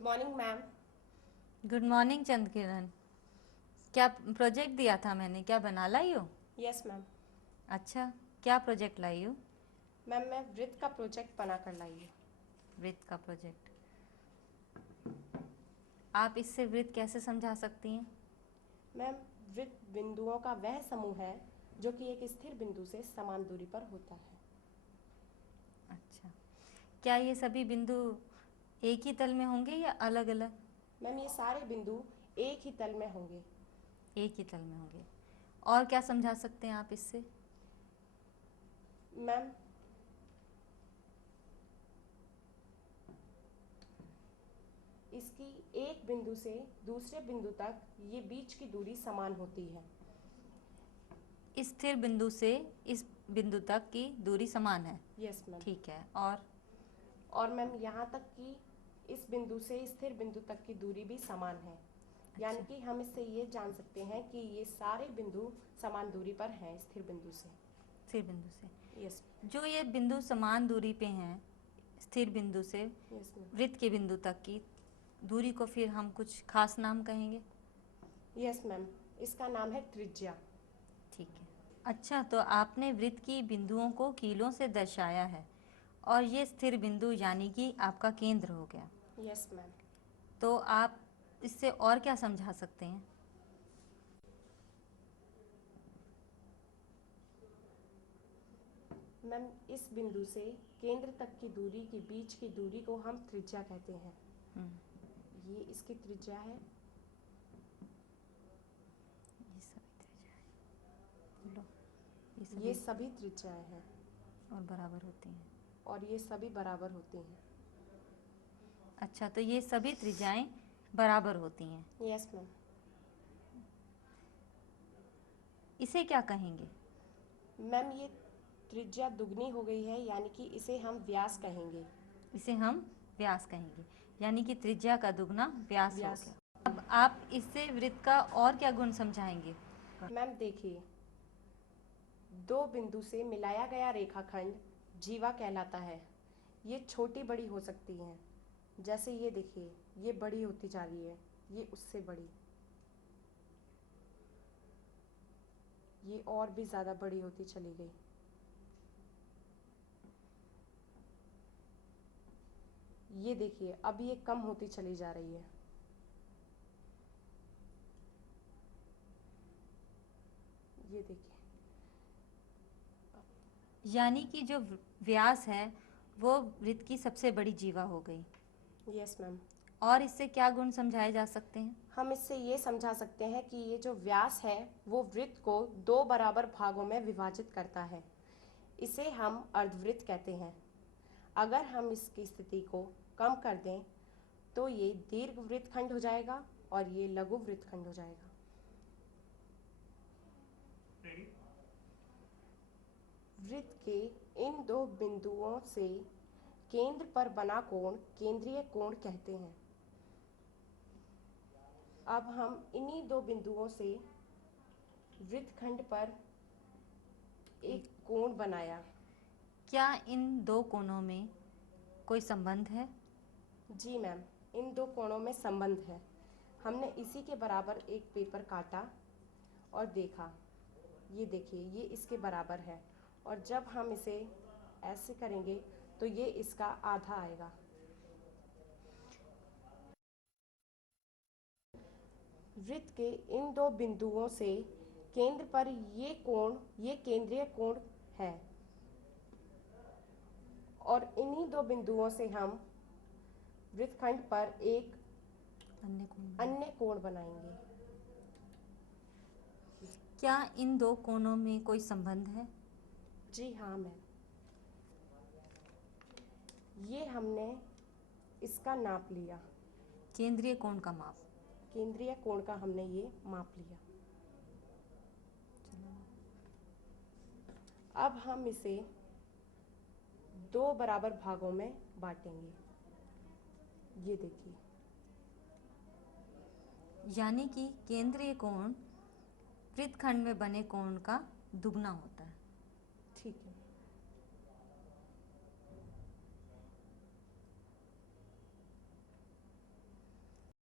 Good morning ma'am. Good morning Chand Kiran. क्या project दिया था मैंने, क्या बना लाई हो? Yes ma'am. अच्छा, क्या प्रोजेक्ट लाई हो? मैम मैं वृत्त का प्रोजेक्ट बना कर लाई हूँ। वृत्त का प्रोजेक्ट। आप इससे वृत्त कैसे समझा सकती हैं? मैम वृत्त बिंदुओं का वह समूह है जो कि एक स्थिर बिंदु से समान दूरी पर होता है। अच्छा, क्या ये सभी बिंदु एक ही तल में होंगे या अलग अलग? मैम ये सारे बिंदु एक ही तल में होंगे। एक ही तल में होंगे। और क्या समझा सकते हैं आप इससे? मैम इसकी एक बिंदु से दूसरे बिंदु तक ये बीच की दूरी समान होती है। स्थिर बिंदु से इस बिंदु तक की दूरी समान है। Yes ma'am. ठीक है। और मैम यहाँ तक कि इस बिंदु से स्थिर बिंदु तक की दूरी भी समान है। यानी कि हम इससे ये जान सकते हैं कि ये सारे बिंदु समान दूरी पर हैं स्थिर बिंदु से। स्थिर बिंदु से। यस। जो ये बिंदु समान दूरी पे हैं स्थिर बिंदु से यस मैम। वृत्त के बिंदु तक की दूरी को फिर हम कुछ खास नाम कहेंगे। यस मैम, इसका नाम है त्रिज्या। ठीक है। अच्छा, तो आपने वृत्त की बिंदुओं को कीलों से दर्शाया है और ये स्थिर बिंदु यानी कि आपका केंद्र हो गया। Yes ma'am. तो आप इससे और क्या समझा सकते हैं? मैम इस बिंदु से केंद्र तक की दूरी के बीच की दूरी को हम त्रिज्या कहते हैं। ये इसकी त्रिज्या है। ये ये सभी सभी त्रिज्याएं हैं और बराबर होती हैं। और ये सभी बराबर होती हैं। अच्छा, तो ये सभी त्रिज्याएं बराबर होती हैं। Yes ma'am. इसे क्या कहेंगे? मैम ये त्रिज्या दुगनी हो गई है, यानी कि इसे हम व्यास कहेंगे। इसे हम व्यास कहेंगे, यानी कि त्रिज्या का दुगना व्यास हो व्यास। गया। अब आप इससे वृत्त का और क्या गुण समझाएंगे? मैम देखिए, दो बिंदु से मिलाया गया रेखाखंड जीवा कहलाता है। ये छोटी बड़ी हो सकती हैं, जैसे ये देखिए, ये बड़ी होती जा रही है, ये उससे बड़ी, ये और भी ज़्यादा बड़ी होती चली गई। ये देखिए, अब ये कम होती चली जा रही है। ये देखिए। यानी कि जो व्यास है वो वृत्त की सबसे बड़ी जीवा हो गई। Yes ma'am. और इससे क्या गुण समझाए जा सकते हैं? हम इससे ये समझा सकते हैं कि ये जो व्यास है वो वृत्त को दो बराबर भागों में विभाजित करता है। इसे हम अर्धवृत्त कहते हैं। अगर हम इसकी स्थिति को कम कर दें तो ये दीर्घ वृत्तखंड हो जाएगा और ये लघु वृत्तखंड हो जाएगा। वृत्त के इन दो बिंदुओं से केंद्र पर बना कोण केंद्रीय कोण कहते हैं। अब हम इन्हीं दो बिंदुओं से वृत्तखंड पर एक कोण बनाया। क्या इन दो कोणों में कोई संबंध है? जी मैम, इन दो कोणों में संबंध है। हमने इसी के बराबर एक पेपर काटा और देखा, ये देखिए, ये इसके बराबर है और जब हम इसे ऐसे करेंगे तो ये इसका आधा आएगा। वृत्त के इन दो बिंदुओं से केंद्र पर ये कोण ये केंद्रीय कोण है और इन्हीं दो बिंदुओं से हम वृत्तखंड पर एक अन्य कोण बनाएंगे। क्या इन दो कोणों में कोई संबंध है? जी हाँ मैम, ये हमने इसका नाप लिया। केंद्रीय कोण का माप। केंद्रीय कोण का हमने ये माप लिया। अब हम इसे दो बराबर भागों में बांटेंगे। ये देखिए, यानी कि केंद्रीय कोण वृत्तखंड में बने कोण का दुगना होता है। ठीक है।